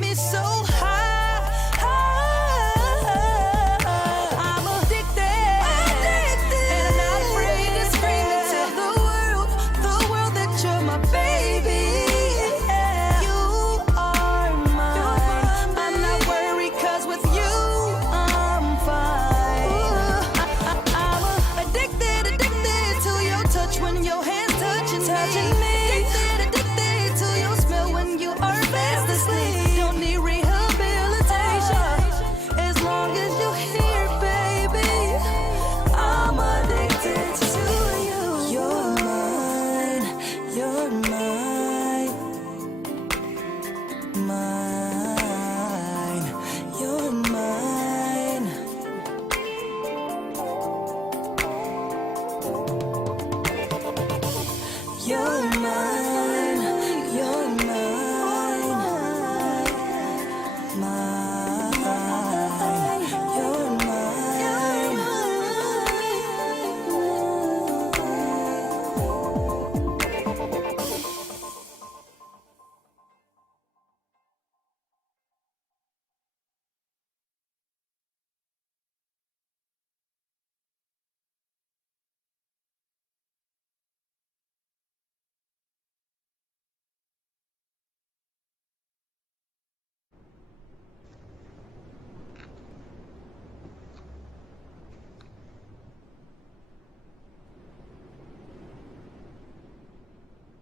me so high. I'm addicted, and I'm not afraid to scream and tell the world that you're my baby. You are mine. I'm not worried 'cause with you I'm fine. I'm addicted to your touch when your hands touching me. Addicted to your smell when you are fast asleep. Don't need rehabilitation as long as you're here, baby. I'm addicted to you. You're mine. You're mine. Mine. You're mine. You're mine. You're mine. Mine. You're mine.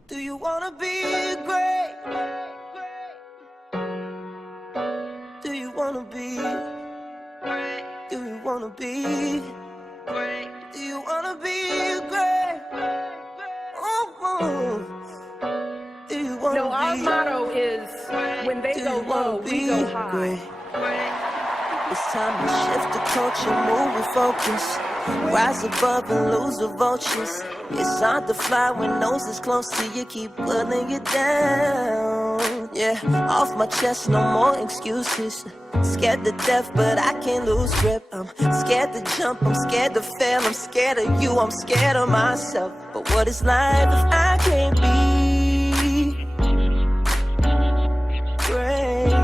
Do you wanna be great? Do you wanna be great? Do you wanna be great? Do you wanna be great? Oh, do you wanna No, our be motto is when they Do go you wanna low, we be go high. great? It's time to shift the culture, move with focus. Rise above and lose the vultures. It's hard to fly when nose is close to you, keep pulling you down. Yeah, off my chest, no more excuses. Scared to death, but I can't lose grip. I'm scared to jump, I'm scared to fail. I'm scared of you, I'm scared of myself. But what is life if I can't be great?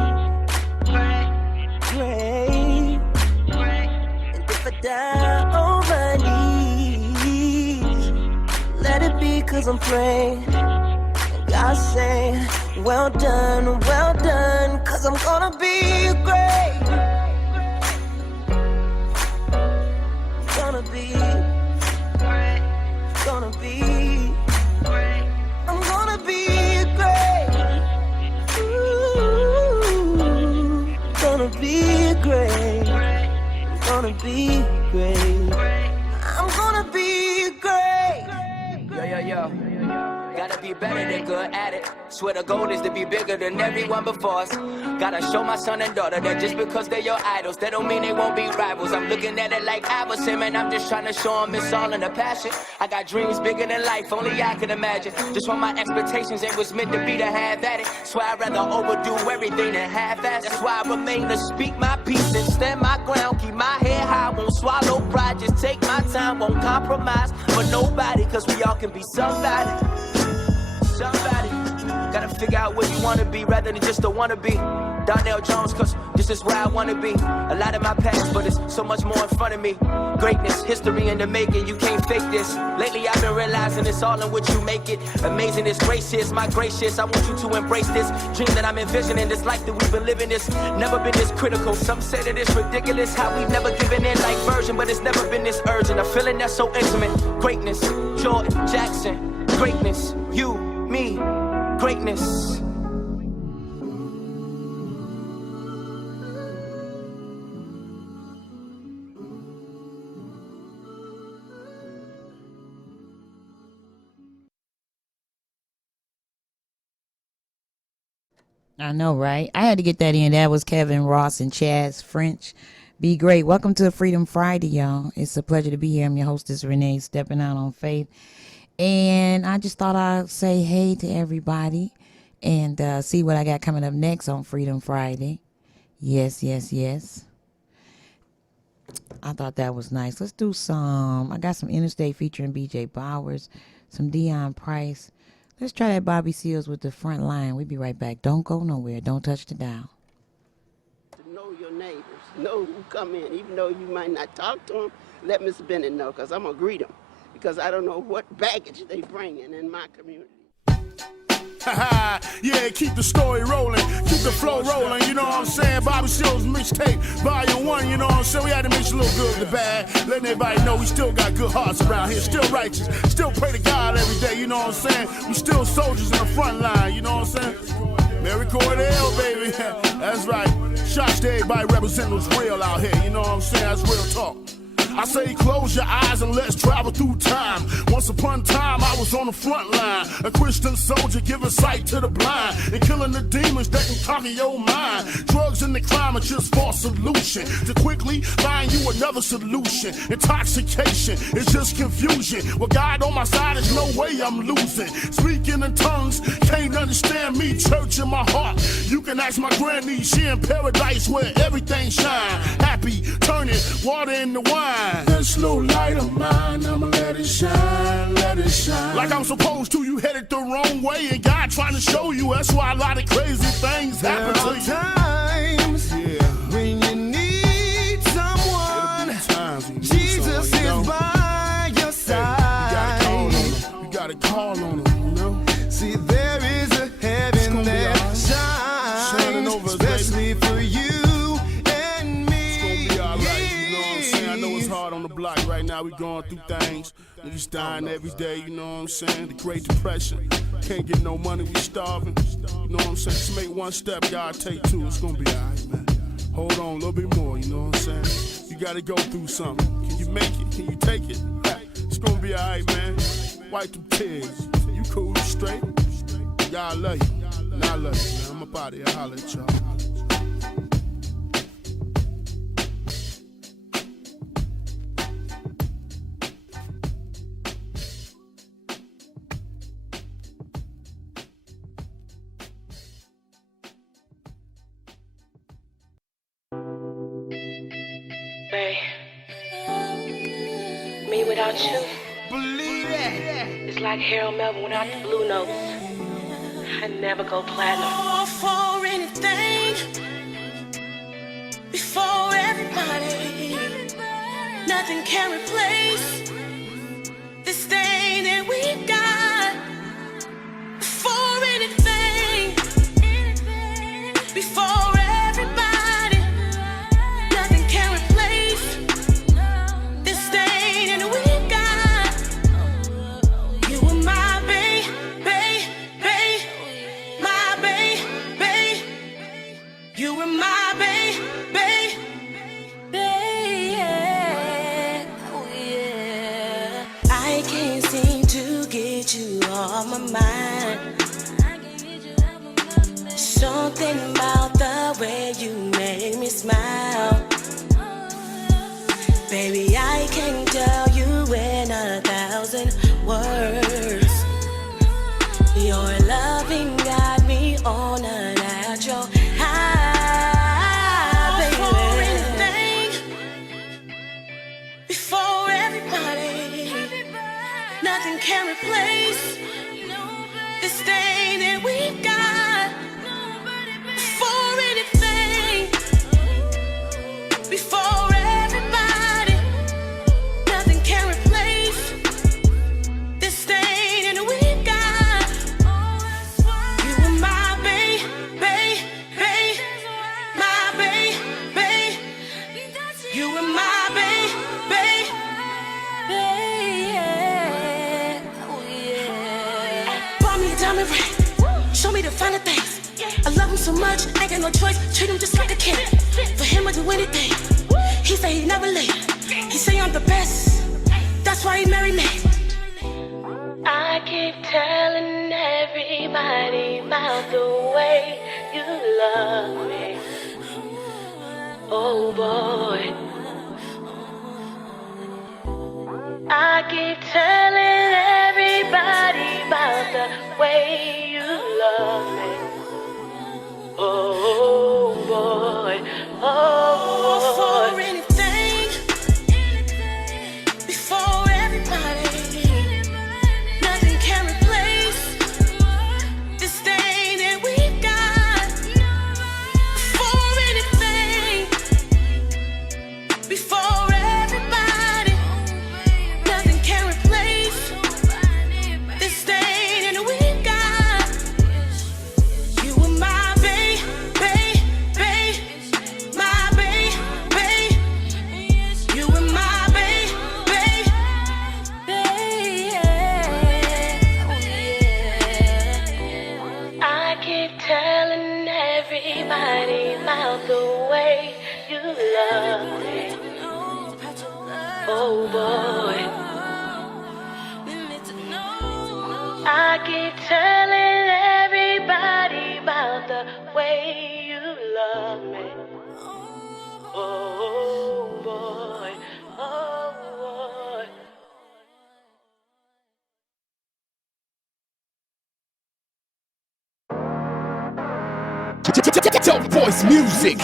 Great. And if I die on my knees, let it be 'cause I'm praying. And God saying, well done, 'cause I'm gonna be great. Gonna be great. Gonna be great. I'm gonna be great. Ooh, gonna be great. Gonna be great. I'm gonna be great. Yo. Gotta be better than good at it. Swear the goal is to be bigger than everyone before us. Gotta show my son and daughter that just because they're your idols, that don't mean they won't be rivals. I'm looking at it like I was him, and I'm just trying to show them it's all in the passion. I got dreams bigger than life, only I could imagine. Just when my expectations ain't was meant to be to have at it. Swear I'd rather overdo everything than half-ass. That's why I remain to speak my peace and stand my ground. Keep my head high, won't swallow pride. Just take my time, won't compromise for nobody, 'cause we all can be somebody. Somebody. Gotta figure out where you wanna be rather than just a wannabe. Darnell Jones, 'cause this is where I wanna be. A lot of my past, but it's so much more in front of me. Greatness, history in the making, you can't fake this. Lately I've been realizing it's all in what you make it. Amazing, it's gracious, my gracious. I want you to embrace this dream that I'm envisioning. This life that we've been living, this never been this critical. Some say that it's ridiculous how we've never given in like version, but it's never been this urgent. A feeling that's so intimate. Greatness, Jordan, Jackson. Greatness, you, me, greatness. I know, right? I had to get that in. That was Kevin Ross and Chaz French. Be great. Welcome to Freedom Friday, y'all. It's a pleasure to be here. I'm your hostess, Renee, stepping out on faith. And I just thought I'd say hey to everybody and see what I got coming up next on Freedom Friday. Yes. I thought that was nice. Let's do some. I got some Interstate featuring BJ Bowers, some Dion Price. Let's try that Bobby Seals with The Front Line. We'll be right back. Don't go nowhere. Don't touch the dial. Yeah, keep the story rolling, keep the flow rolling, you know what I'm saying? Bobby Seals mixtape, volume 1, you know what I'm saying? We had to mix a little good with the bad, letting everybody know we still got good hearts around here, still righteous, still pray to God every day, you know what I'm saying? We still soldiers in the front line, you know what I'm saying? Mary Cordell, baby, that's right. Shots to everybody representing what's real out here, you know what I'm saying? That's real talk. I say close your eyes and let's travel through time. Once upon a time I was on the front line, a Christian soldier giving sight to the blind and killing the demons that can conquer your mind. Drugs and the crime are just for a solution to quickly find you another solution. Intoxication is just confusion. With God on my side, there's no way I'm losing. Speaking in tongues, can't understand me. Church in my heart, you can ask my granny. She in paradise where everything shine. Happy, turning water into wine. This little light of mine, I'ma let it shine, let it shine. Like I'm supposed to, you headed the wrong way, and God trying to show you. That's why a lot of crazy things happen to you. Times when you need someone, Jesus is by your side. You gotta call on him, you know? See, there is a heaven that shines, especially for you. On the block right now, we going through things. Niggas dying every day, you know what I'm saying? The Great Depression. Can't get no money, we starving. You know what I'm saying? Just make one step, God take two. It's gonna be alright, man. Hold on a little bit more, you know what I'm saying? You gotta go through something. Can you make it? Can you take it? It's gonna be alright, man. Wipe them tears. You cool, you straight? Y'all love you. And I love you, man. I'm up out of here. Holla at y'all. Me without you, Believe that. it's like Harold Melvin without the blue notes. I never go platinum. All for anything, before everybody. Nothing can replace this thing that we've got. Before anything, before everybody. Nothing can replace this thing that we've got. You were my baby, my baby. You were my baby, oh yeah. I can't seem to get you off my mind. Something about the way you make me smile. Baby, I can't tell you in 1,000 words. Your loving got me on a natural high, baby. For anything, before everybody. Nothing can replace this thing that we've got. Before anything, before everybody. Nothing can replace this thing that we've got. You were my baby, my baby. You were my baby, oh yeah. Buy me a diamond ring, show me the finer things. I love him so much, ain't got no choice. Treat him just like a king. For him, I do anything. He say he never leave. He say I'm the best. That's why he married me. I keep telling everybody about the way you love me. Oh boy. I keep telling everybody about the way you love me. Oh boy, oh boy. For anything, before everybody. Nothing can replace this thing that we've got. For anything, everybody about the way you love me. Oh boy, I keep telling everybody about the way you love me. Oh boy, oh boy. Dope voice music.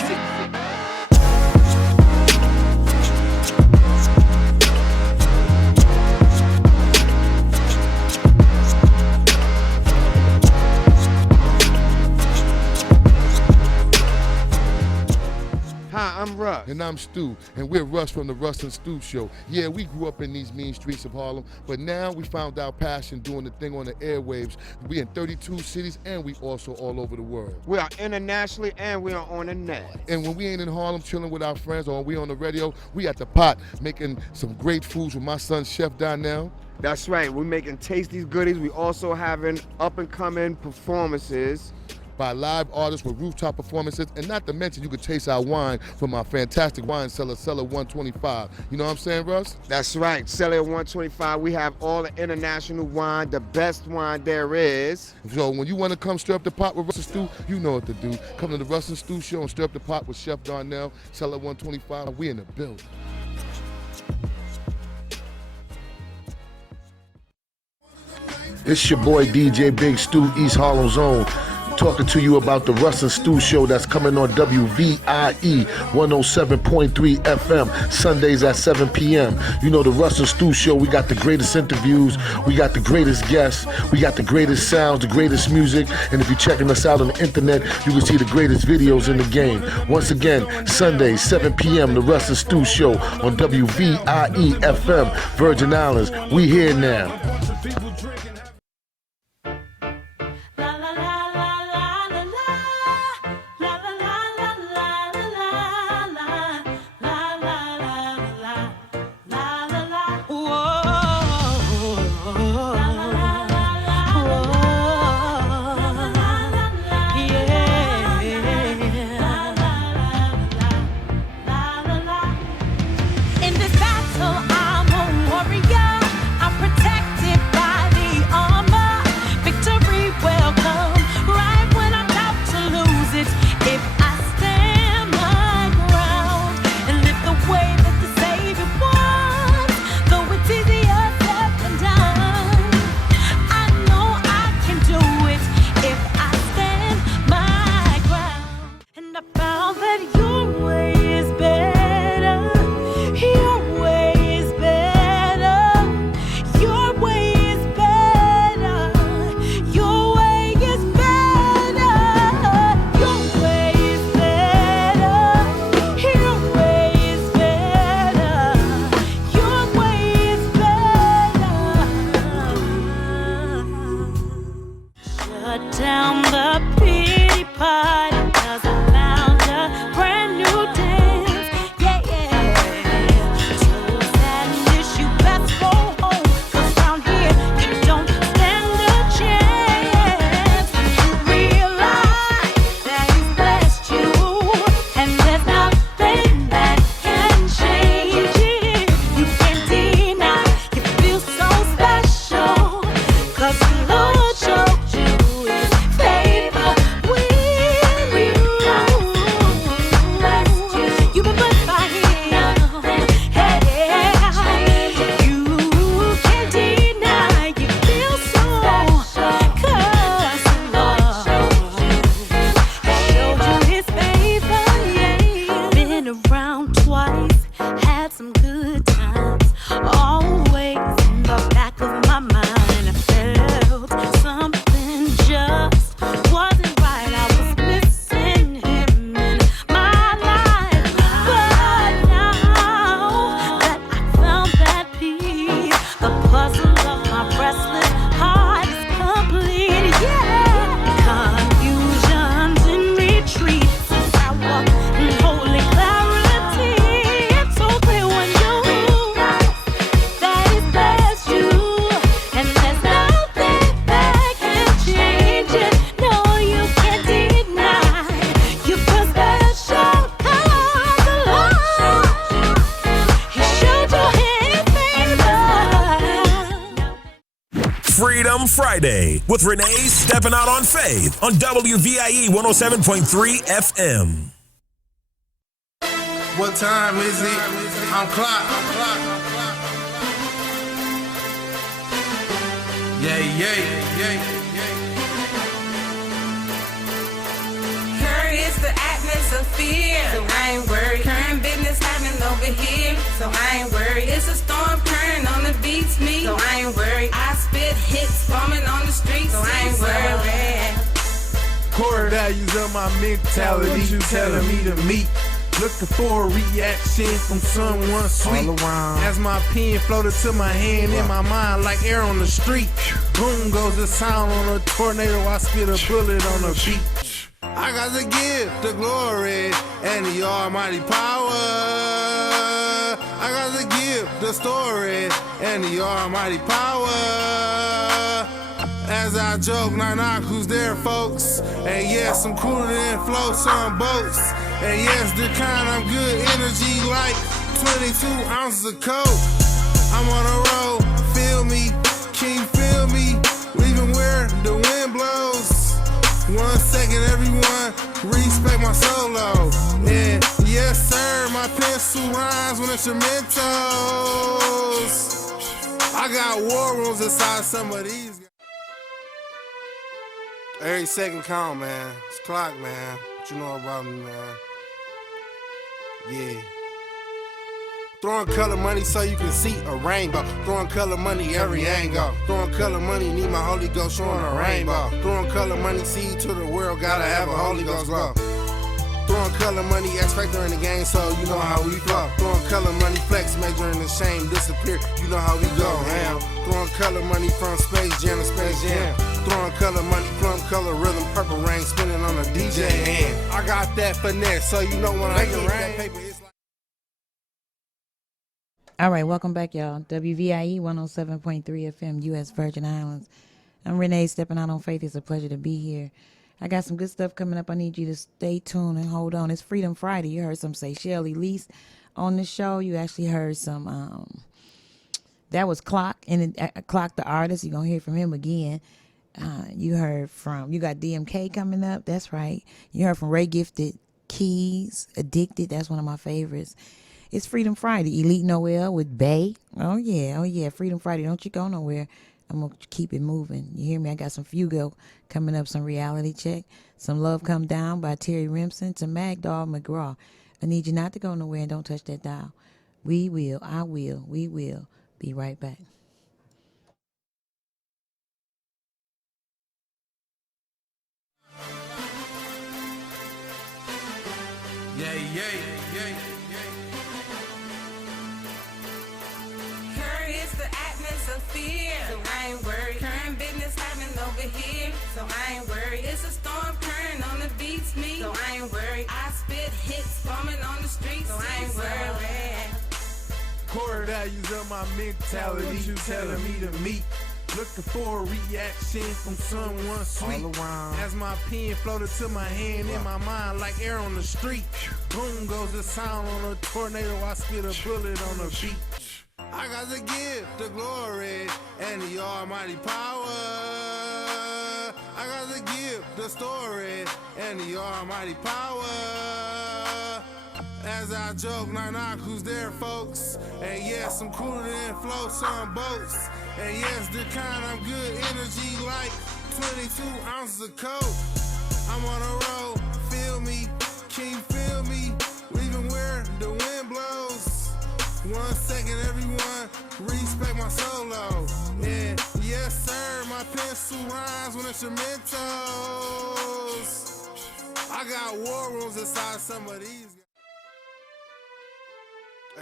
Hi, I'm Russ. And I'm Stu, and we're Russ from the Russ and Stu Show. Yeah, we grew up in these mean streets of Harlem, but now we found our passion doing the thing on the airwaves. We in 32 cities, and we also all over the world. We are internationally and we are on the net. And when we ain't in Harlem chilling with our friends or we on the radio, we at the pot making some great foods with my son, Chef Donnell. That's right, we're making tasty goodies. We also having up-and-coming performances by live artists with rooftop performances, and not to mention you could taste our wine from our fantastic wine cellar, Cellar 125. You know what I'm saying, Russ? That's right, Cellar 125. We have all the international wine, the best wine there is. So when you want to come stir up the pot with Russ and Stu, you know what to do. Come to the Russ and Stu Show and stir up the pot with Chef Darnell, Cellar 125. We in the building. It's your boy DJ Big Stu, East Harlem's own, talking to you about the Russ and Stu Show that's coming on WVIE 107.3 FM, Sundays at 7 p.m. You know the Russ and Stu Show, we got the greatest interviews, we got the greatest guests, we got the greatest sounds, the greatest music, and if you're checking us out on the internet, you can see the greatest videos in the game. Once again, Sundays, 7 p.m., the Russ and Stu Show on WVIE FM, Virgin Islands. We here now. In this battle, I'm a warrior. I'm protected. Freedom Friday with Renee stepping out on faith on WVIE 107.3 FM. What time is it? I'm clock. Here is the atmosphere, so I ain't worried. Current business happening over here, so I ain't worried. It's a storm current on the beats me, so I ain't worried. I spit hits bombing on the streets, so I ain't worried. Core values of my mentality, you telling me to meet. Looking for a reaction from someone sweet. All around. As my pen floated to my hand in my mind like air on the street. Boom goes the sound on a tornado. I spit a bullet on a beat. I got to give the glory and the almighty power. I got to give the story and the almighty power. As I joke, knock, who's there, folks? And yes, I'm cooler than floats on boats. And yes, the kind of good energy like 22 ounces of coke. I'm on a roll, feel me, can you feel me? Leaving where the wind blows. 1 second, everyone, respect my solo. And yes, sir, my pencil rhymes with instrumentals. I got war rooms inside some of these. Every second count, man. It's clock, man. What you know about me, man? Yeah. Throwing color money so you can see a rainbow. Throwing color money every angle. Throwing color money, need my Holy Ghost showing a rainbow. Throwing color money, seed to the world, gotta have a Holy Ghost glow. Throwing color money, X Factor in the game, so you know how we flow. Throwing color money, flex, majoring the shame, disappear, you know how we go, ham. Throwing color money from Space Jam to Space Jam. Throwing color money, plum color rhythm, purple rain, spinning on a DJ hand. I got that finesse, so you know when I get that paper, it's like... All right, welcome back, y'all. WVIE 107.3 FM, U.S. Virgin Islands. I'm Renee, stepping out on faith. It's a pleasure to be here. I got some good stuff coming up. I need you to stay tuned and hold on. It's Freedom Friday. You heard some say Shelly Lease on the show. You actually heard some, that was Clock, and Clock the artist. You're going to hear from him again. You got DMK coming up. That's right. You heard from Ray Gifted Keys, Addicted. That's one of my favorites. It's Freedom Friday. Elite Noel with Bay. Oh, yeah. Freedom Friday. Don't you go nowhere. I'm going to keep it moving. You hear me? I got some Fugo coming up, some Reality Check. Some Love Come Down by Terry Remsen to Magdal McGraw. I need you not to go nowhere and don't touch that dial. We will be right back. Yeah. Here is the atmosphere, so I ain't worried. Current business happening over here, so I ain't worried. It's a storm current on the beats me, so I ain't worried. I spit hits bombing on the streets, so I ain't worried. Core values of my mentality, you telling me to meet. Looking for a reaction from someone sweet. All around. As my pen floated to my hand in my mind like air on the street. Boom goes the sound on a tornado. I spit a bullet on a beat. I got to give the glory and the almighty power. I got to give the story and the almighty power. As I joke, knock, who's there, folks? And yes, I'm cooler than floats on boats. And yes, the kind of good energy like 22 ounces of coke. I'm on a roll, feel me, can you feel me? Leaving where the wind blows. 1 second, everyone, respect my solo. And yes, sir, my pencil rhymes with instrumentals. I got war rooms inside some of these.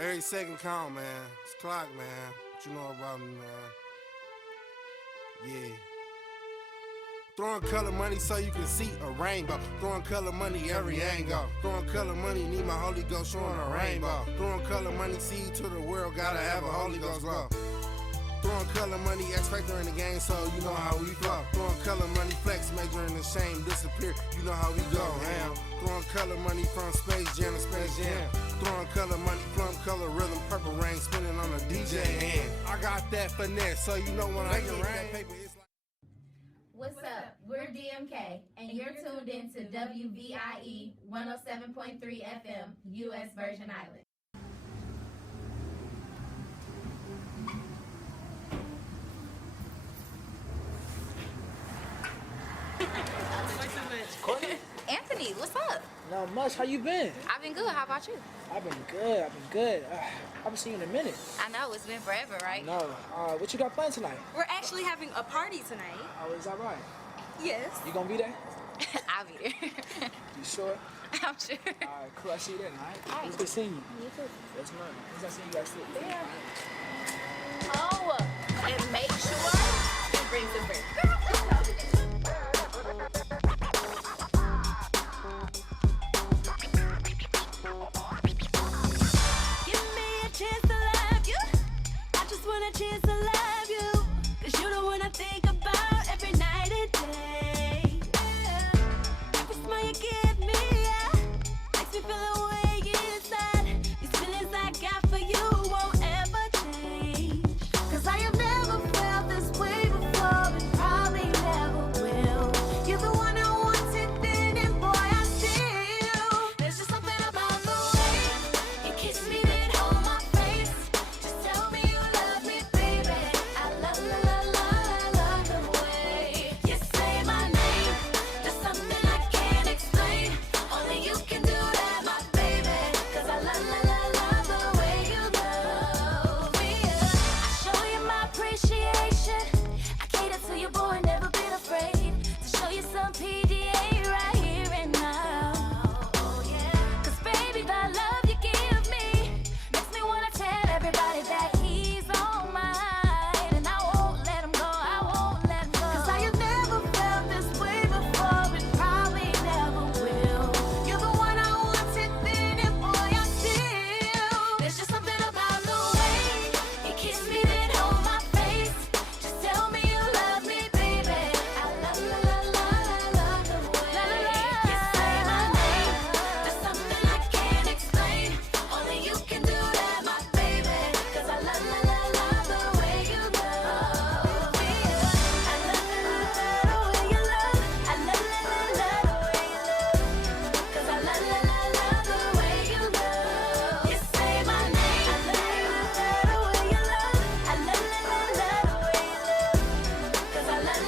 Every second count, man. It's clock, man. What you know about me, man? Yeah. Throwing color money so you can see a rainbow. Throwing color money every angle. Throwing color money, need my Holy Ghost showing a rainbow. Throwing color money, seed to the world, gotta have a Holy Ghost glow. Throwing color money, X Factor in the game, so you know how we flow. Throwing color money, flex, majoring the shame, disappear, you know how we go, ham. Throwing color money from Space Jam to Space Jam. Throwing color money, plum color rhythm, purple rain, spinning on a DJ hand. I got that finesse, so you know when I get that paper, it's What's up? We're DMK, and you're tuned in to WVIE 107.3 FM, U.S. Virgin Islands. Anthony, what's up? Not much. How you been? I've been good. How about you? I've been good. I haven't seen you in a minute. I know, it's been forever, right? No. What you got planned tonight? We're actually having a party tonight. Oh, is that right? Yes. You gonna be there? I'll be there. You sure? I'm sure. All right, cool. I see you then, all right? All right. It's good seeing you. You too. Yes, ma'am. Once I see you guys too. Yeah. Oh, and make sure you bring some friends. Girl, let's go to this. Give me a chance to love you. I just want a chance to love you. 'Cause you're the one I think about every night and day. Yeah. Every smile you give me, yeah, makes me feel the way inside. These feelings I got for you won't ever change. 'Cause I have never felt this way before and probably never will. You're the one I wanted then, and boy, I still. There's just something about the way you kiss me, then hold my face. Just tell me you love me, baby. I love the way you say my name. There's something I can't explain. Only you can do that, my baby. 'Cause I love the way you love me. I show you my appreciation. I cater to your boy, never been afraid to show you some PDA right here and now. Oh yeah, 'cause baby, the love you give me makes me wanna tell everybody that he's on mine, and I won't let him go. I won't let him go. 'Cause I have never felt this way before, and probably never will. You're the one I wanted then, and boy, I still. There's just something about the way you kiss me, then hold my face. Just tell me you love me, baby. I love the way you say my name. There's something I can't explain. Only you can do that, my baby. 'Cause I love the way you love me. I love the way you love. I love the way you love. 'Cause I love the way you love. You say my name. I love the way you love. I love the way you love. 'Cause I love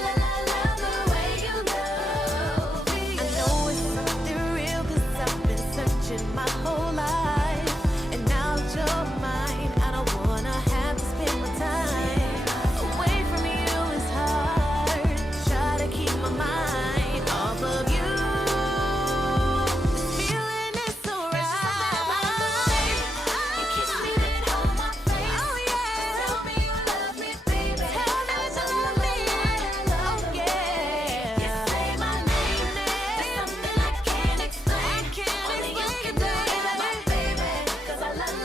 the way you love me. I know it's something real, 'cause I've been searching my whole life, and now you're mine. I don't wanna have to spend my time away from you. It's hard. Try to keep my mind off of you. This feeling is so right. There's just something about the way you kiss me, then hold my face. Oh yeah. Just tell me you love me, baby. Tell me you love me. Oh yeah. You say my name. There's something I can't explain. Only you can do it, my baby. 'Cause I love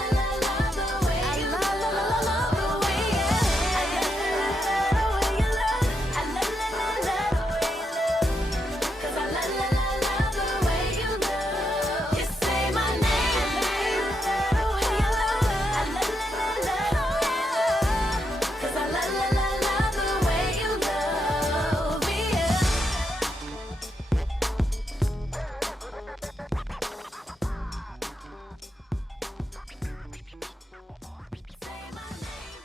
the way you love me. I love the way you love. I love the way you love. 'Cause I love the way you love. You say my name. I love the way you love. I love the way you love. 'Cause I love the way you love me. Say my name.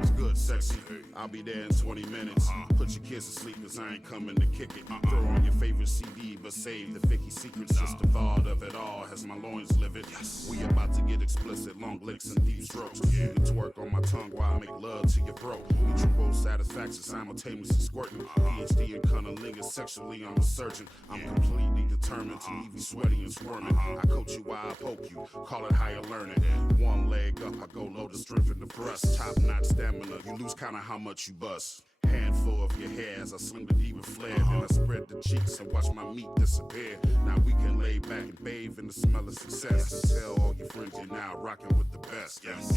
It's good, sexy. I'll be there in 20 minutes. Put your kids to sleep, 'cause I ain't coming to kick it. Throw on your favorite CD, but save the Vicky secrets. Just the thought of it all has my loins livid. We about to get explicit, long licks and deep strokes. You can twerk on my tongue while I make love to your throat. Mutual satisfaction simultaneously squirting. PhD in cunnilingus, sexually I'm a surgeon. I'm completely determined to leave you sweaty and squirming. I coach you while I poke you, call it higher learning. One leg up, I go low to strengthen the thrust. Top notch stamina, you lose count of how much you bust. Handful of your hair as I sling the diva flare. Then I spread the cheeks and watch my meat disappear. Now we can lay back and bathe in the smell of success. And tell all your friends you're now rocking with the best. Yes.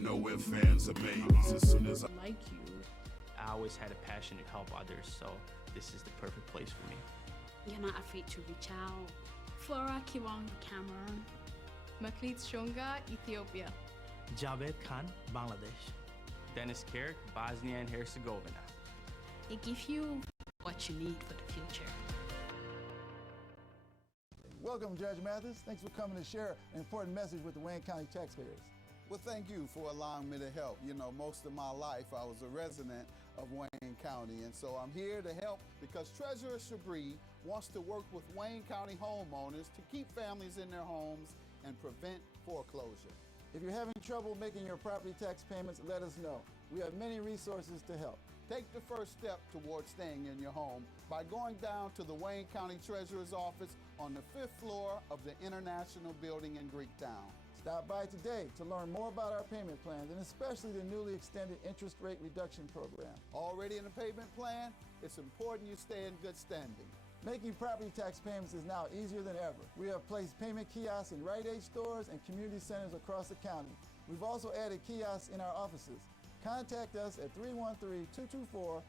No ifs, ands, or maybes. As soon as I like you. I always had a passion to help others, so this is the perfect place for me. You're not afraid to reach out. Flora Kiwang, Cameroon. Maklit Shunga, Ethiopia. Javed Khan, Bangladesh. Dennis Carrick, Bosnia and Herzegovina. It gives you what you need for the future. Welcome, Judge Mathis. Thanks for coming to share an important message with the Wayne County taxpayers. Well, thank you for allowing me to help. You know, most of my life I was a resident of Wayne County, and so I'm here to help because Treasurer Shabri wants to work with Wayne County homeowners to keep families in their homes and prevent foreclosure. If you're having trouble making your property tax payments, let us know. We have many resources to help. Take the first step towards staying in your home by going down to the Wayne County Treasurer's office on the 5th floor of the International Building in Greektown. Stop by today to learn more about our payment plans and especially the newly extended interest rate reduction program. Already in the payment plan? It's important you stay in good standing. Making property tax payments is now easier than ever. We have placed payment kiosks in Rite Aid stores and community centers across the county. We've also added kiosks in our offices. Contact us at 313-224-5990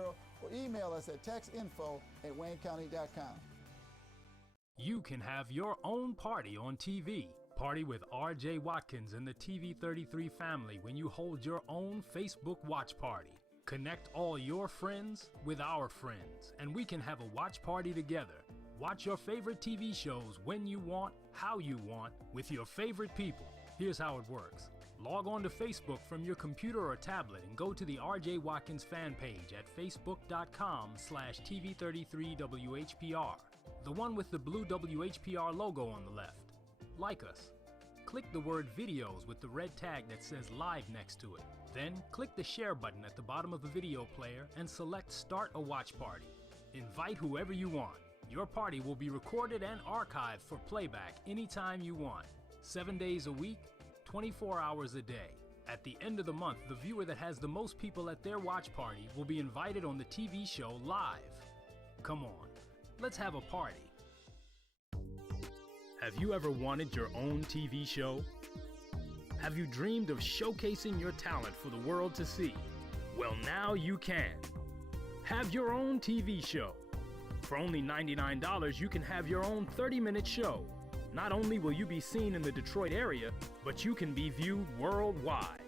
or email us at taxinfo@waynecounty.com. You can have your own party on TV. Party with RJ Watkins and the TV33 family when you hold your own Facebook watch party. Connect all your friends with our friends, and we can have a watch party together. Watch your favorite TV shows when you want, how you want, with your favorite people. Here's how it works. Log on to Facebook from your computer or tablet and go to the RJ Watkins fan page at facebook.com/TV33WHPR. The one with the blue WHPR logo on the left. Like us. Click the word videos with the red tag that says live next to it. Then click the share button at the bottom of the video player and select start a watch party. Invite whoever you want. Your party will be recorded and archived for playback anytime you want. 7 days a week, 24 hours a day. At the end of the month, the viewer that has the most people at their watch party will be invited on the TV show live. Come on, let's have a party. Have you ever wanted your own TV show? Have you dreamed of showcasing your talent for the world to see? Well, now you can. Have your own TV show. For only $99, you can have your own 30-minute show. Not only will you be seen in the Detroit area, but you can be viewed worldwide.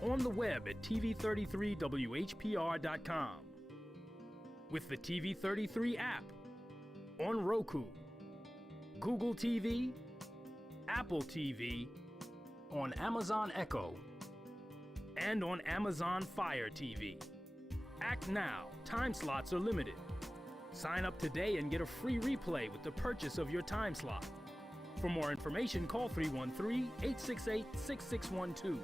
On the web at TV33WHPR.com. With the TV33 app. On Roku. Google TV. Apple TV. On Amazon Echo. And on Amazon Fire TV. Act now. Time slots are limited. Sign up today and get a free replay with the purchase of your time slot. For more information, call 313-868-6612.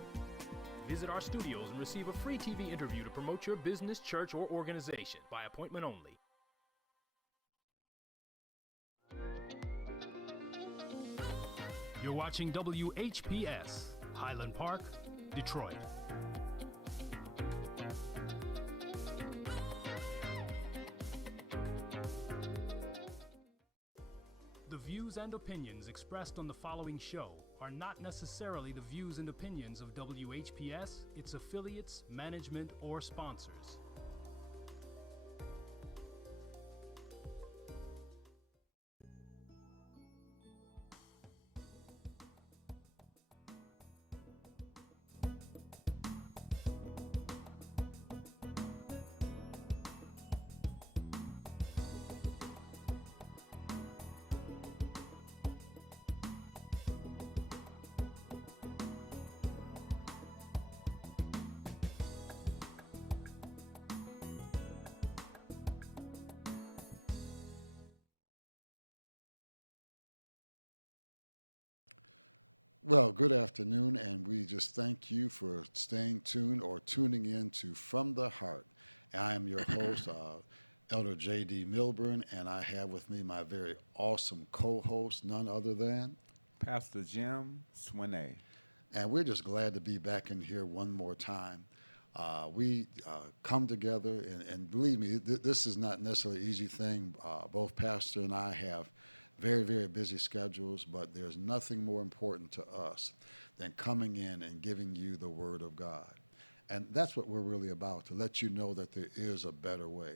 Visit our studios and receive a free TV interview to promote your business, church, or organization by appointment only. You're watching WHPS, Highland Park, Detroit. The views and opinions expressed on the following show are not necessarily the views and opinions of WHPS, its affiliates, management, or sponsors. Well, good afternoon, and we just thank you for staying tuned or tuning in to From the Heart. I am your host, Elder J.D. Milburn, and I have with me my very awesome co-host, none other than Pastor Jim Swinney. And we're just glad to be back in here one more time. We come together, and believe me, this is not necessarily an easy thing. Both Pastor and I have very, very busy schedules, but there's nothing more important to us than coming in and giving you the Word of God. And that's what we're really about, to let you know that there is a better way.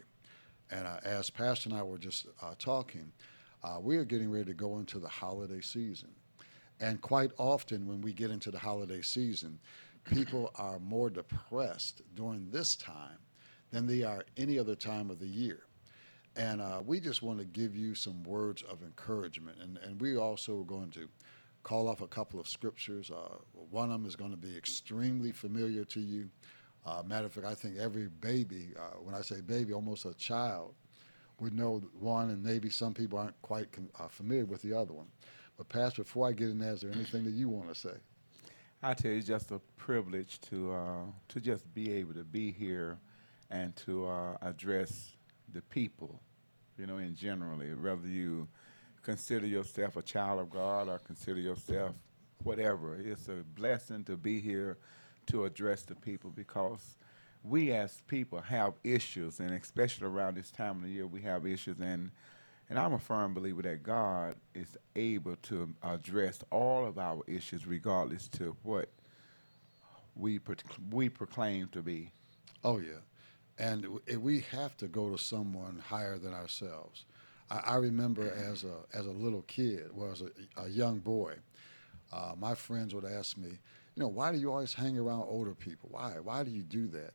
And as Pastor and I were just talking, we are getting ready to go into the holiday season. And quite often when we get into the holiday season, people are more depressed during this time than they are any other time of the year. And we just want to give you some words of encouragement. And we also are going to call off a couple of scriptures. One of them is going to be extremely familiar to you. Matter of fact, I think every baby, when I say baby, almost a child, would know one, and maybe some people aren't quite familiar with the other one. But Pastor, before I get in there, is there anything that you want to say? I tell you, it's just a privilege to just be able to be here and to address the people, you know, in generally, whether you consider yourself a child of God or consider yourself whatever. It's a blessing to be here to address the people, because we as people have issues, and especially around this time of the year, we have issues, and I'm a firm believer that God is able to address all of our issues regardless to what we proclaim to be. Oh, yeah. And we have to go to someone higher than ourselves. I remember as a little kid, well, as a young boy, my friends would ask me, you know, why do you always hang around older people? Why do you do that?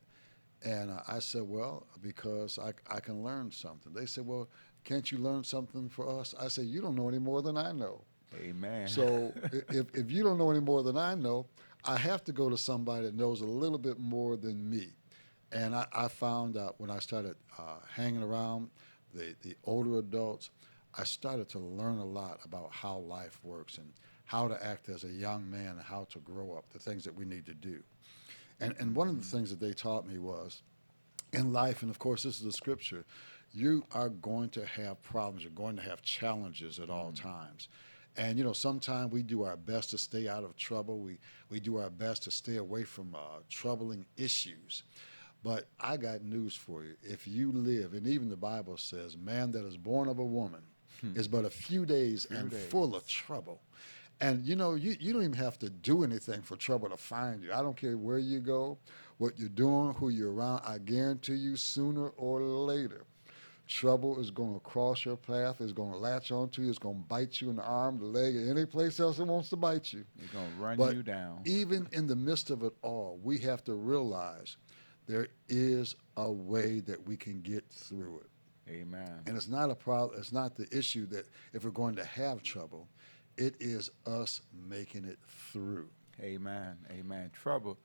And I said, well, because I can learn something. They said, well, can't you learn something for us? I said, you don't know any more than I know. Amen. So if you don't know any more than I know, I have to go to somebody that knows a little bit more than me. And I found out when I started hanging around the older adults, I started to learn a lot about how life works and how to act as a young man and how to grow up, the things that we need to do. And one of the things that they taught me was, in life, and of course this is the scripture, you are going to have problems, you're going to have challenges at all times. And, you know, sometimes we do our best to stay out of trouble. We do our best to stay away from troubling issues. But I got news for you. If you live, and even the Bible says, man that is born of a woman is but a few days full of trouble. And, you know, you don't even have to do anything for trouble to find you. I don't care where you go, what you're doing, who you're around. I guarantee you, sooner or later, trouble is going to cross your path, it's going to latch onto you, it's going to bite you in the arm, the leg, or any place else it wants to bite you. It's going to run you down. Even in the midst of it all, we have to realize there is a way that we can get through it. Amen. And it's not a problem, it's not the issue that if we're going to have trouble, it is us making it through. Amen. Amen. Trouble,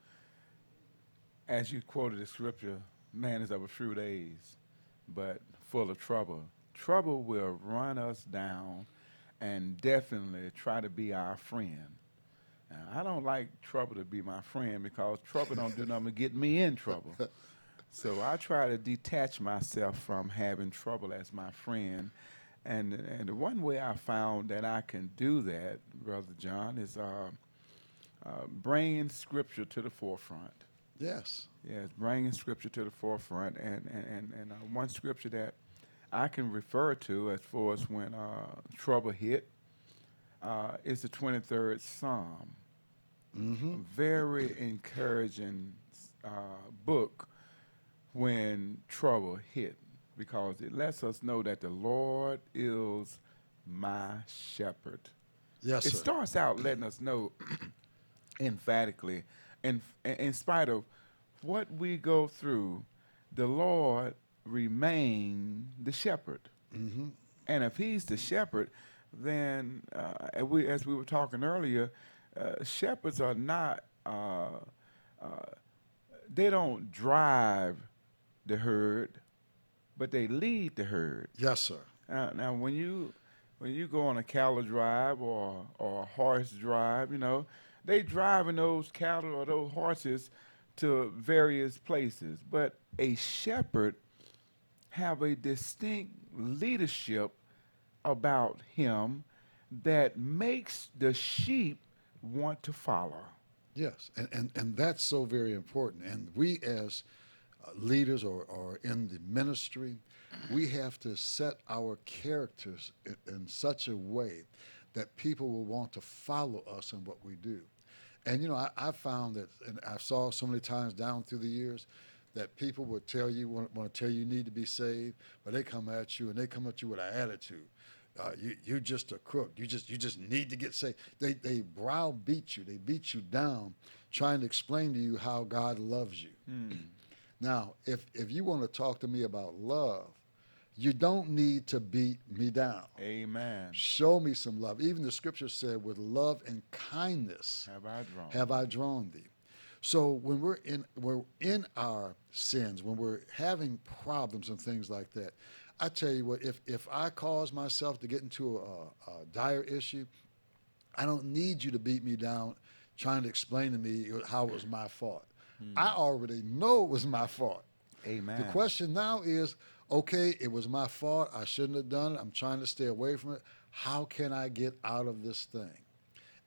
as you quoted the scripture, man is of a few days, but full of trouble. Trouble will run us down and definitely try to be our friend. Now, I don't like trouble to be my friend, because trouble don't do nothing but get me in trouble. So I try to detach myself from having trouble as my friend. And the one way I found that I can do that, Brother John, is bringing Scripture to the forefront. Yes. Yes, bringing Scripture to the forefront. And one Scripture that I can refer to as far as when trouble hit is the 23rd Psalm. Mm-hmm. Very encouraging book when trouble hit, because it lets us know that the Lord is my shepherd. Yes, it sir. starts out letting us know emphatically, in spite of what we go through, the Lord remain the shepherd. Mm-hmm. And if he's the shepherd, then as we were talking earlier, shepherds are not, they don't drive the herd, but they lead the herd. Yes, sir. Now when you go on a cattle drive or a horse drive, you know, they driving those cattle or those horses to various places. But a shepherd have a distinct leadership about him that makes the sheep want to follow. Yes, and that's so very important. And we as leaders or in the ministry, we have to set our characters in such a way that people will want to follow us in what we do. And, I found that, and I saw so many times down through the years, that people would tell you, want to tell you need to be saved, but they come at you, and they come at you with an attitude. You're just a crook. You just need to get saved. They browbeat you. They beat you down, trying to explain to you how God loves you. Now, if you want to talk to me about love, you don't need to beat me down. Amen. Show me some love. Even the scripture said, with love and kindness have I drawn thee. So when we're in our sins, when we're having problems and things like that, I tell you what, if I cause myself to get into a dire issue, I don't need you to beat me down trying to explain to me how it was my fault. I already know it was my fault. Amen. The question now is, okay, it was my fault. I shouldn't have done it. I'm trying to stay away from it. How can I get out of this thing?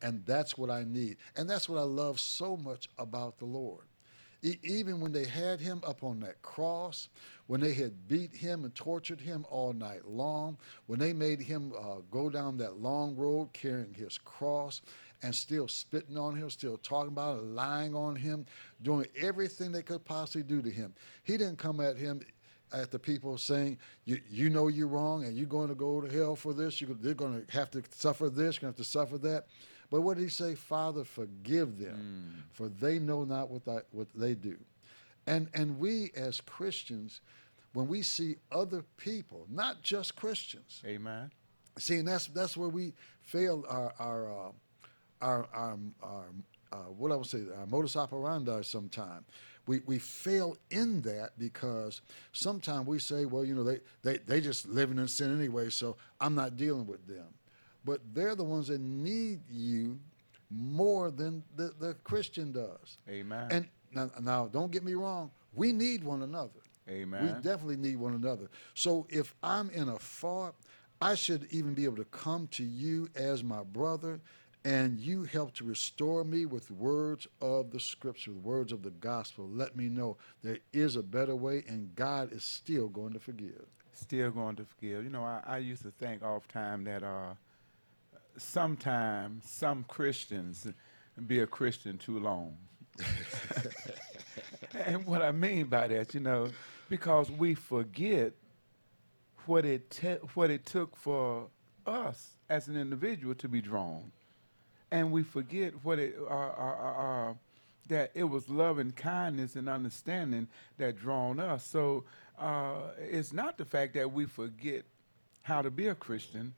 And that's what I need. And that's what I love so much about the Lord. Even when they had him up on that cross, when they had beat him and tortured him all night long, when they made him go down that long road carrying his cross and still spitting on him, still talking about it, lying on him, doing everything they could possibly do to him. He didn't come at the people saying, you know you're wrong and you're going to go to hell for this. They're going to have to suffer this, you're going to have to suffer that. But what did he say? Father, forgive them, for they know not what they do. And we as Christians, when we see other people, not just Christians. Amen. See, and that's where we fail our what I would say, our modus operandi sometime. We fail in that because sometimes we say, well, they just living in sin anyway, so I'm not dealing with them. But they're the ones that need you more than the Christian does. Amen. And now, don't get me wrong. We need one another. Amen. We definitely need one another. So if I'm in a fault, I should even be able to come to you as my brother, and you help to restore me with words of the scripture, words of the gospel. Let me know there is a better way, and God is still going to forgive. Still going to forgive. I used to think all the time that sometimes some Christians be a Christian too long. And what I mean by that, because we forget what it took for us as an individual to be drawn, and we forget what that it was love and kindness and understanding that drawn us. So it's not the fact that we forget how to be a Christian,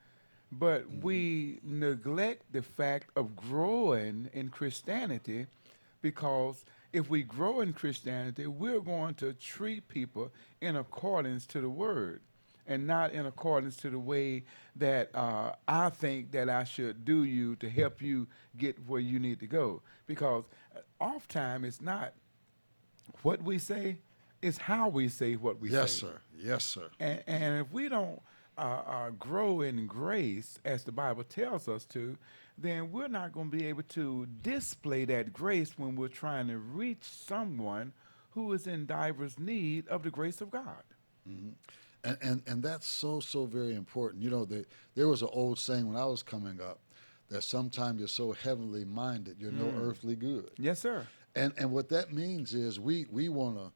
but we neglect the fact of growing in Christianity, because if we grow in Christianity, we're going to treat people in accordance to the word and not in accordance to the way that I think that I should do you to help you get where you need to go. Because oftentimes it's not what we say, it's how we say what we say. Yes, sir. Yes, sir. And if we don't grow in grace, as the Bible tells us to, then we're not going to be able to display that grace when we're trying to reach someone who is in diverse need of the grace of God. Mm-hmm. And that's so very important. There was an old saying when I was coming up that sometimes you're so heavenly minded, you're no earthly good. Yes, sir. And what that means is we want to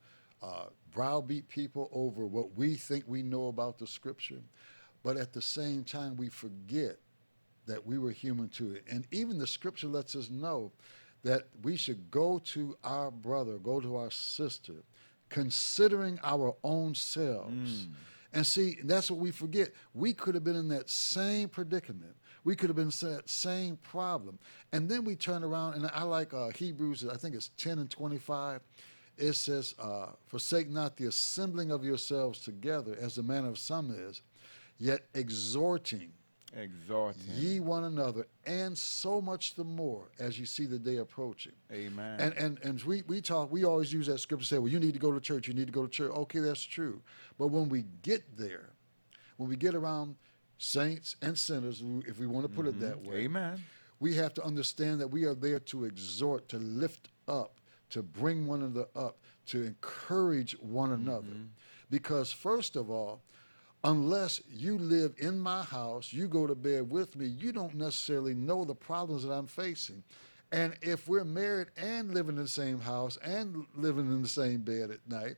browbeat people over what we think we know about the scripture, but at the same time we forget that we were human too. And even the scripture lets us know that we should go to our brother, go to our sister, considering our own selves. And see, that's what we forget. We could have been in that same predicament. We could have been in that same problem. And then we turn around, and I like Hebrews, I think it's 10 and 25. It says, forsake not the assembling of yourselves together, as the manner of some is, yet exhorting ye one another, and so much the more as you see the day approaching. Amen. And we always use that scripture, say, well, you need to go to church, you need to go to church. Okay, that's true. But when we get there, when we get around saints and sinners, if we want to put it that way, amen, we have to understand that we are there to exhort, to lift up, to bring one another up, to encourage one another. Because first of all, unless you live in my house, you go to bed with me, you don't necessarily know the problems that I'm facing. And if we're married and living in the same house and living in the same bed at night,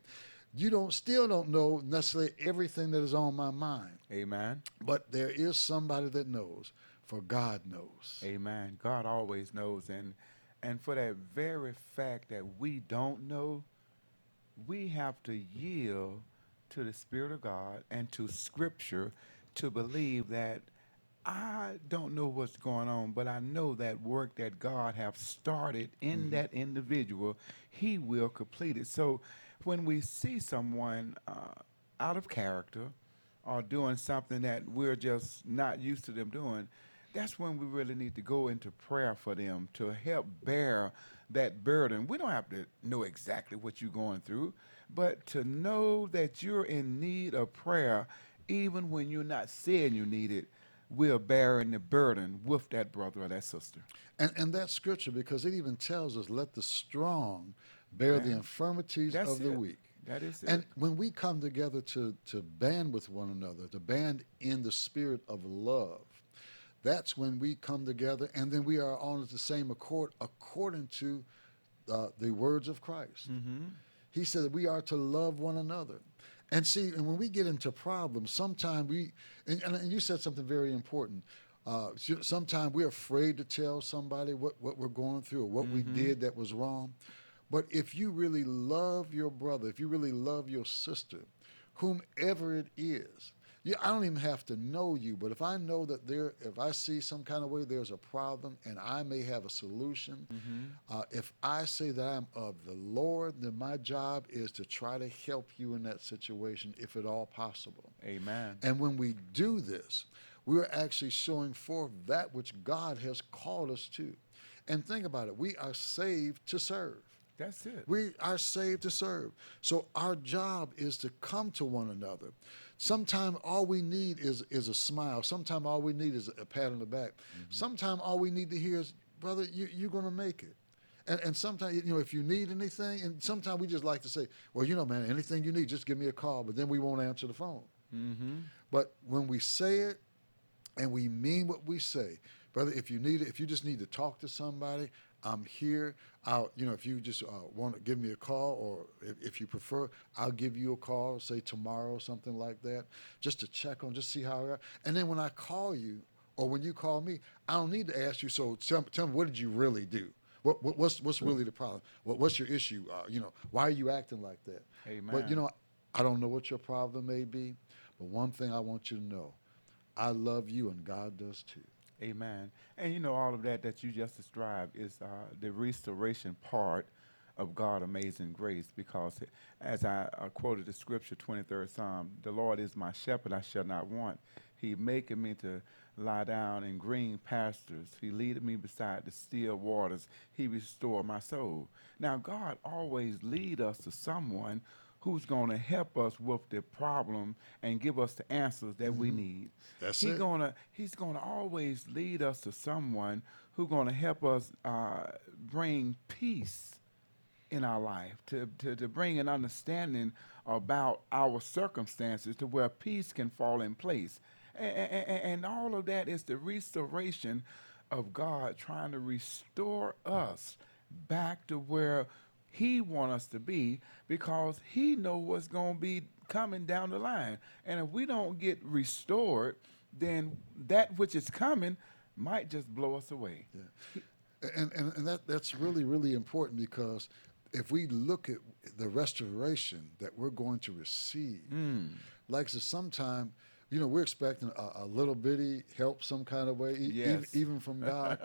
you still don't know necessarily everything that is on my mind. Amen. But there is somebody that knows, for God knows. Amen. God always knows, and for that very fact that we don't know, we have to yield to the Spirit of God and to Scripture to believe that I don't know what's going on, but I know that work that God have started in that individual, He will complete it. So when we see someone out of character or doing something that we're just not used to them doing, that's when we really need to go into prayer for them to help bear that burden. We don't have to know exactly what you're going through, but to know that you're in need of prayer, even when you're not saying you need it, we're bearing the burden with that brother or that sister. And that scripture, because it even tells us, let the strong bear the infirmities of the weak. That is it. And when we come together to band with one another, to band in the spirit of love, that's when we come together, and then we are on the same accord according to the words of Christ. He said that we are to love one another. And see, and when we get into problems, sometimes and you said something very important. Sometimes we're afraid to tell somebody what we're going through or what we did that was wrong. But if you really love your brother, if you really love your sister, whomever it is, I don't even have to know you, but if I know that if I see some kind of way there's a problem and I may have a solution, if I say that I'm of the Lord, then my job is to try to help you in that situation, if at all possible. Amen. And when we do this, we're actually showing forth that which God has called us to. And think about it, we are saved to serve. That's it. We are saved to serve. So our job is to come to one another. Sometimes all we need is a smile. Sometimes all we need is a pat on the back. Sometimes all we need to hear is, brother, you're going to make it. And sometimes, if you need anything, and sometimes we just like to say, well, man, anything you need, just give me a call, but then we won't answer the phone. But when we say it and we mean what we say, brother, if you just need to talk to somebody, I'm here. If you just want to give me a call, or if you prefer, I'll give you a call, say tomorrow, something like that, just to check on, just see how we are. And then when I call you, or when you call me, I don't need to ask you, so tell me, what did you really do? What's really the problem? What's your issue? Why are you acting like that? Amen. But I don't know what your problem may be, but one thing I want you to know, I love you and God does too. Amen. And all of that you just described is the restoration part of God's amazing grace, because as I quoted the scripture, 23rd Psalm, the Lord is my shepherd, I shall not want. He maketh me to lie down in green pastures. He leadeth me beside the still waters. He restored my soul. Now, God always lead us to someone who's going to help us with the problem and give us the answers that we need. That's it. He's going to always lead us to someone who's going to help us bring peace in our life, to bring an understanding about our circumstances to where peace can fall in place. And all of that is the restoration of God trying to restore us back to where He wants us to be, because He knows what's going to be coming down the line. And if we don't get restored, then that which is coming might just blow us away. Yeah. And that's really, really important, because if we look at the restoration that we're going to receive, like so sometime, we're expecting a little bitty help some kind of way, even from God.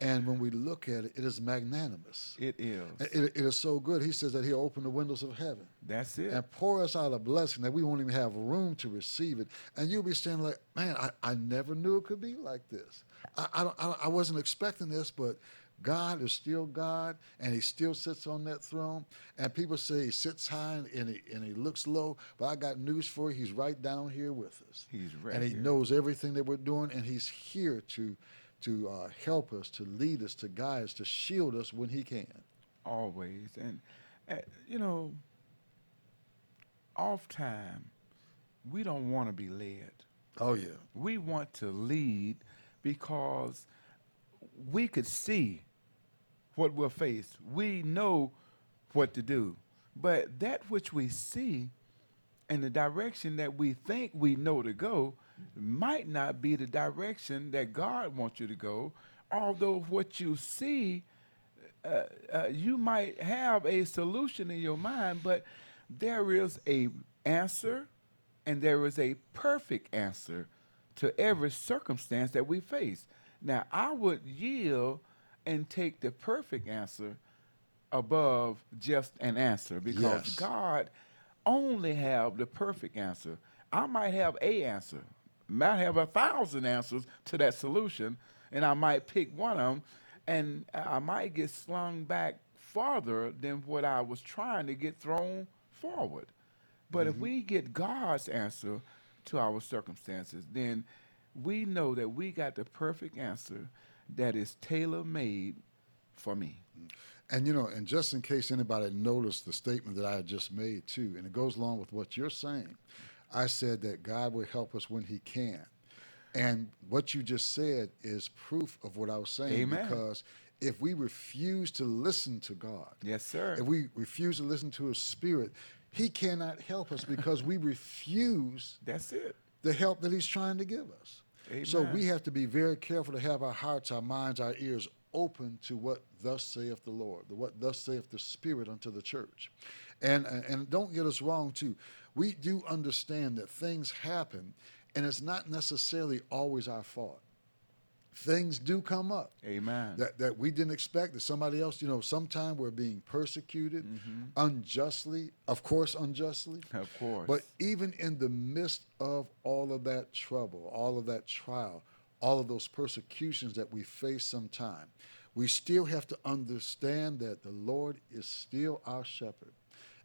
And when we look at it, it is magnanimous. It is. It is so good. He says that He'll open the windows of heaven. That's it. And pour us out a blessing that we won't even have room to receive it. And you'll be standing like, man, I never knew it could be like this. I wasn't expecting this, but God is still God, and He still sits on that throne. And people say He sits high and he looks low, but I got news for you. He's right down here with us. He's right and He here. knows everything that we're doing, and He's here to help us, to lead us, to guide us, to shield us when He can. Always. And, oftentimes, we don't want to be led. Oh, yeah. We want to lead because we could see what we'll face. We know what to do. But that which we see and the direction that we think we know to go might not be the direction that God wants you to go. Although what you see, you might have a solution in your mind, but there is a answer and there is a perfect answer to every circumstance that we face. Now, I would yield and take the perfect answer above just an answer because Yes. God only have the perfect answer. I might have a answer, might have 1,000 answers to that solution, and I might pick one of them, and I might get slung back farther than what I was trying to get thrown forward. But if we get God's answer to our circumstances, then we know that we got the perfect answer that is tailor-made for me. And and just in case anybody noticed the statement that I had just made too, and it goes along with what you're saying, I said that God will help us when He can. And what you just said is proof of what I was saying. Amen. Because if we refuse to listen to God, yes, sir. If we refuse to listen to His Spirit, He cannot help us because we refuse That's it. the help that He's trying to give us. Amen. So we have to be very careful to have our hearts, our minds, our ears open to what thus saith the Lord, what thus saith the Spirit unto the church. And don't get us wrong too. We do understand that things happen and it's not necessarily always our fault. Things do come up. Amen. That we didn't expect, that somebody else, sometime we're being persecuted unjustly, of course, unjustly. Of course. But even in the midst of all of that trouble, all of that trial, all of those persecutions that we face sometime, we still have to understand that the Lord is still our shepherd.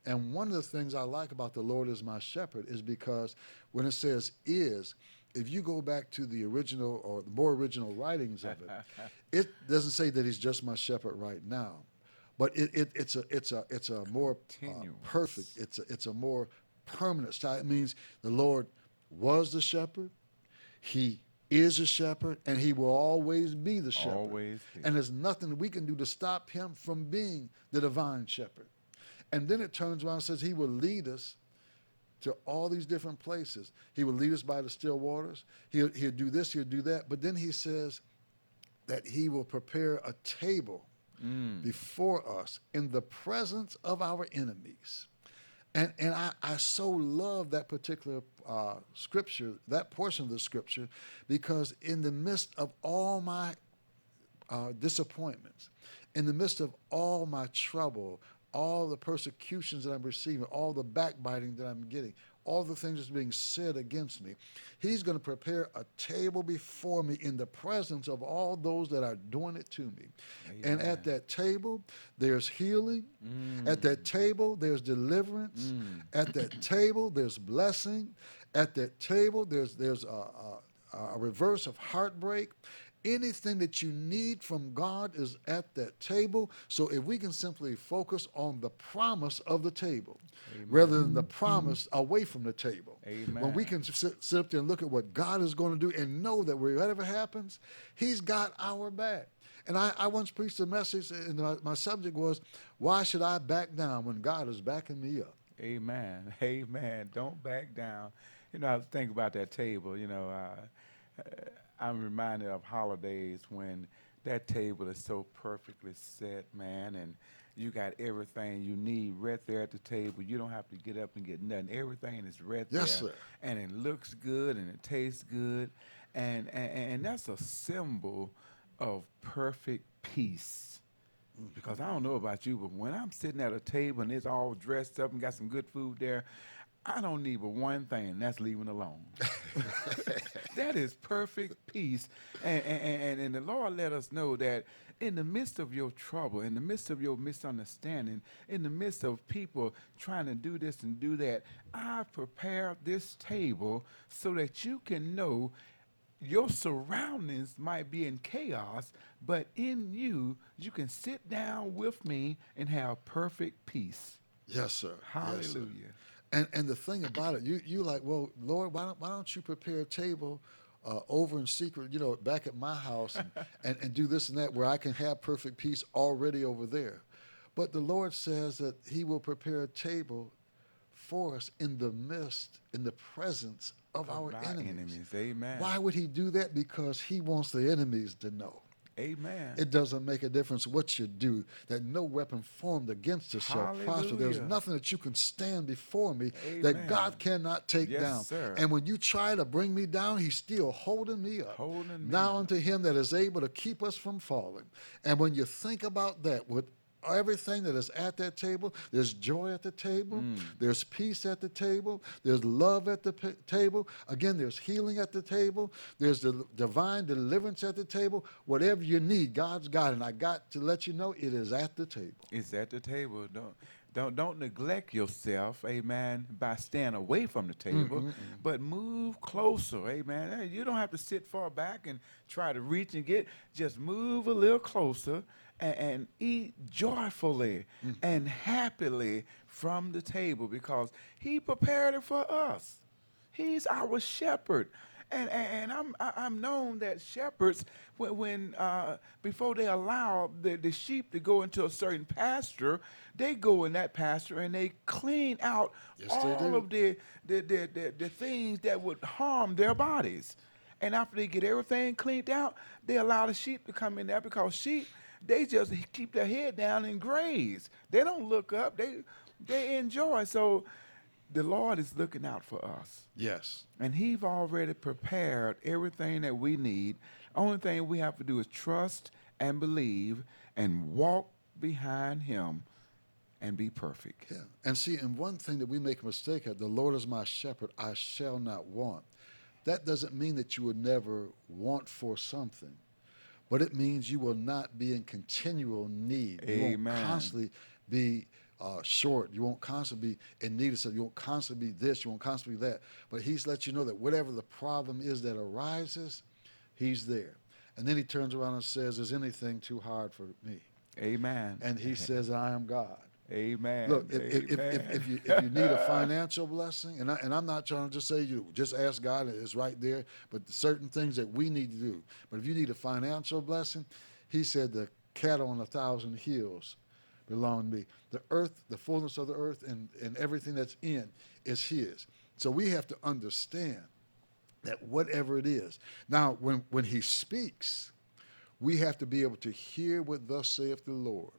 And one of the things I like about the Lord is my shepherd is because when it says is, if you go back to the original or the more original writings of it, it doesn't say that He's just my shepherd right now, but it's a more perfect, it's a more permanent style. It means the Lord was the shepherd, He is a shepherd, and He will always be the shepherd. Always be. And there's nothing that we can do to stop Him from being the divine shepherd. And then it turns around and says He will lead us to all these different places. He will lead us by the still waters. He'll do this, He'll do that. But then He says that He will prepare a table before us in the presence of our enemies. And I so love that particular scripture, that portion of the scripture, because in the midst of all my disappointments, in the midst of all my trouble, all the persecutions that I'm receiving, all the backbiting that I'm getting, all the things that's being said against me, He's going to prepare a table before me in the presence of all those that are doing it to me. Amen. And at that table, there's healing. At that table, there's deliverance. At that table, there's blessing. At that table, there's a reverse of heartbreak. Anything that you need from God is at that table. So if we can simply focus on the promise of the table, rather than the promise away from the table. Amen. When we can sit up there and look at what God is going to do and know that whatever happens, He's got our back. And I once preached a message, and my subject was, why should I back down when God is backing me up? Amen. Amen. Don't back down. I think about that table, I'm reminded of holidays when that table is so perfectly set, man, and you got everything you need right there at the table. You don't have to get up and get nothing. Everything is right there. Yes, sir. And it looks good and it tastes good. And that's a symbol of perfect peace. Because I don't know about you, but when I'm sitting at a table and it's all dressed up and got some good food there, I don't need but one thing, and that's leaving alone. That is perfect peace. And the Lord let us know that in the midst of your trouble, in the midst of your misunderstanding, in the midst of people trying to do this and do that, I prepare this table so that you can know your surroundings might be in chaos, but in you, you can sit down with me and have perfect peace. Yes, sir. Hallelujah. Yes, sir. And the thing about it, you like, well, Lord, why don't you prepare a table over in secret, back at my house and do this and that where I can have perfect peace already over there. But the Lord says that he will prepare a table for us in the presence of our enemies. Amen. Why would he do that? Because he wants the enemies to know. Amen. It doesn't make a difference what you do, that no weapon formed against us shall prosper. There's nothing that you can stand before me that God cannot take down. Sir. And when you try to bring me down, he's still holding me up. Now unto him that is able to keep us from falling. And when you think about that, with everything that is at that table, there's joy at the table, there's peace at the table, there's love at the table, again, there's healing at the table, there's the divine deliverance at the table. Whatever you need, God's got it. And I got to let you know it is at the table. It's at the table. Don't neglect yourself, amen, by staying away from the table, but move closer, amen. Hey, you don't have to sit far back and try to reach and get, just move a little closer and eat joyfully and happily from the table, because he prepared it for us. He's our shepherd. And I'm known that shepherds, when before they allow the sheep to go into a certain pasture, they go in that pasture and they clean out all of the things that would harm their bodies. And after they get everything cleaned out, they allow the sheep to come in there, because sheep, they just keep their head down and graze. They don't look up. They enjoy. So the Lord is looking out for us. Yes. And he's already prepared everything that we need. Only thing we have to do is trust and believe and walk behind him and be perfect. Yeah. And see, and one thing that we make a mistake at, the Lord is my shepherd, I shall not want. That doesn't mean that you will never want for something, but it means you will not be in continual need. Amen. You won't constantly be short. You won't constantly be in need of something. You won't constantly be this. You won't constantly be that. But he's let you know that whatever the problem is that arises, he's there. And then he turns around and says, is anything too hard for me? Amen. And he says, I am God. Amen. Look, if you need a financial blessing, and I'm not trying to just say you just ask God, it's right there, but certain things that we need to do. But if you need a financial blessing, he said the cattle on 1,000 hills belong to me. The earth, the fullness of the earth, and everything that's in is his. So we have to understand that whatever it is. Now, when he speaks, we have to be able to hear what thus saith the Lord.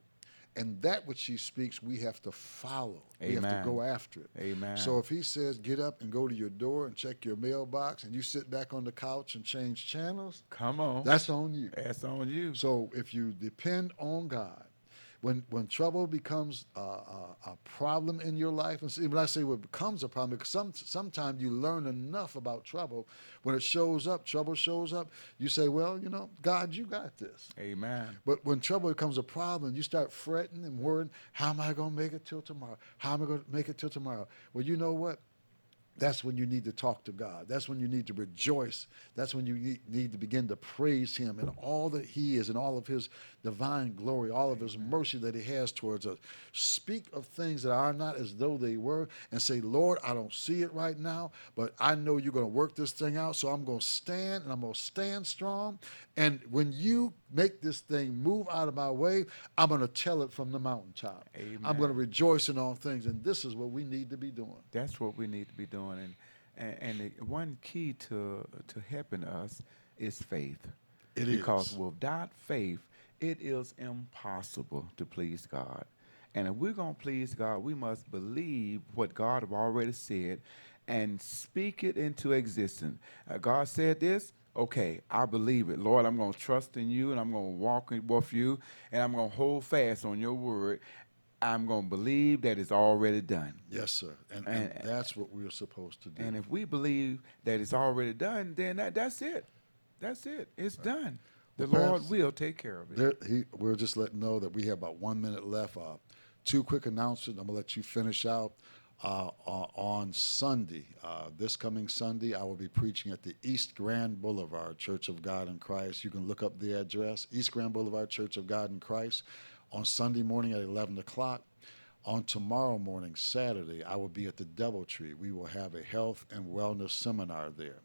And that which he speaks, we have to follow. Amen. We have to go after it. Amen. So if he says, get up and go to your door and check your mailbox, and you sit back on the couch and change channels, come on. That's on you. That's on you. So if you depend on God, when trouble becomes a problem in your life, and see, when I say what becomes a problem, because sometimes you learn enough about trouble, when it shows up, trouble shows up, you say, well, God, you got this. Amen. But when trouble becomes a problem, you start fretting and worrying, how am I going to make it till tomorrow? How am I going to make it till tomorrow? Well, you know what? That's when you need to talk to God. That's when you need to rejoice. That's when you need to begin to praise him and all that he is and all of his divine glory, all of his mercy that he has towards us. Speak of things that are not as though they were and say, Lord, I don't see it right now, but I know you're going to work this thing out, so I'm going to stand, and I'm going to stand strong. And when you make this thing move out of my way, I'm going to tell it from the mountaintop. Amen. I'm going to rejoice in all things, and this is what we need to be doing. That's what we need to be doing. And the one key to helping us is faith. Because without faith, it is impossible to please God. And if we're going to please God, we must believe what God have already said and speak it into existence. God said this. Okay, I believe it. Lord, I'm going to trust in you, and I'm going to walk with you, and I'm going to hold fast on your word. I'm going to believe that it's already done. Yes, sir. And that's what we're supposed to do. And if we believe that it's already done, then that's it. That's it. It's done. The Lord will take care of it. We're just letting know that we have about 1 minute left. Two quick announcements. I'm going to let you finish out. On Sunday, this coming Sunday, I will be preaching at the East Grand Boulevard Church of God in Christ. You can look up the address, East Grand Boulevard Church of God in Christ, on Sunday morning at 11 o'clock. On tomorrow morning, Saturday, I will be at the DoubleTree. We will have a health and wellness seminar there.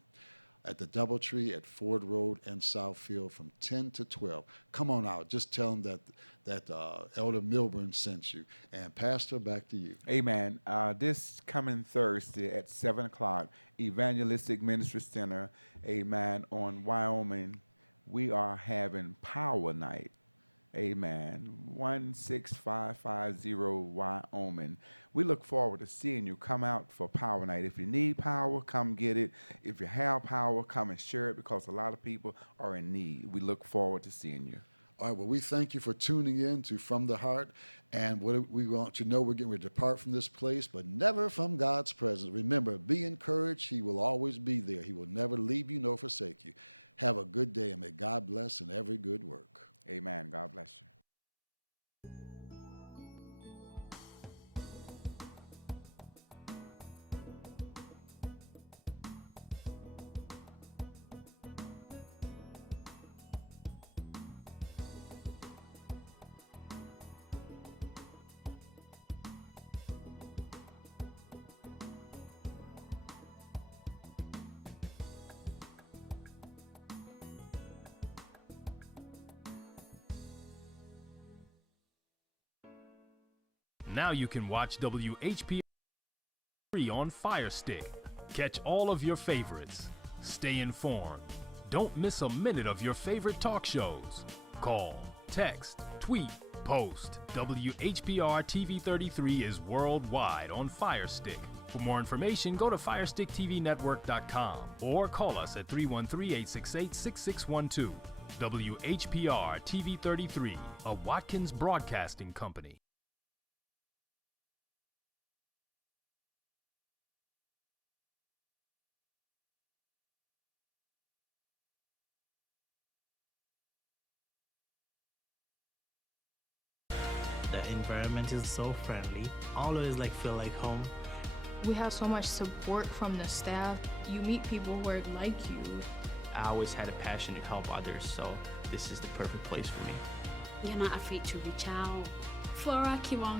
at the Doubletree at Ford Road and Southfield from 10 to 12. Come on out. Just tell them that Elder Milburn sent you. And Pastor, back to you. Amen. This coming Thursday at 7 o'clock, Evangelistic Ministry Center, amen, on Wyoming, we are having Power Night. Amen. 16550 Wyoming. We look forward to seeing you. Come out for Power Night. If you need power, come get it. If you have power, come and share it, because a lot of people are in need. We look forward to seeing you. All right, well, we thank you for tuning in to From the Heart. And what we want you to know, we're getting ready to depart from this place, but never from God's presence. Remember, be encouraged. He will always be there. He will never leave you nor forsake you. Have a good day, and may God bless in every good work. Amen. God bless you. Now you can watch WHPR on Fire Stick. Catch all of your favorites. Stay informed. Don't miss a minute of your favorite talk shows. Call, text, tweet, post. WHPR TV 33 is worldwide on Fire Stick. For more information, go to FirestickTVNetwork.com or call us at 313-868-6612. WHPR TV 33, a Watkins Broadcasting Company. The environment is so friendly. Always feel like home. We have so much support from the staff. You meet people who are like you. I always had a passion to help others, so this is the perfect place for me. You're not afraid to reach out. For a camera.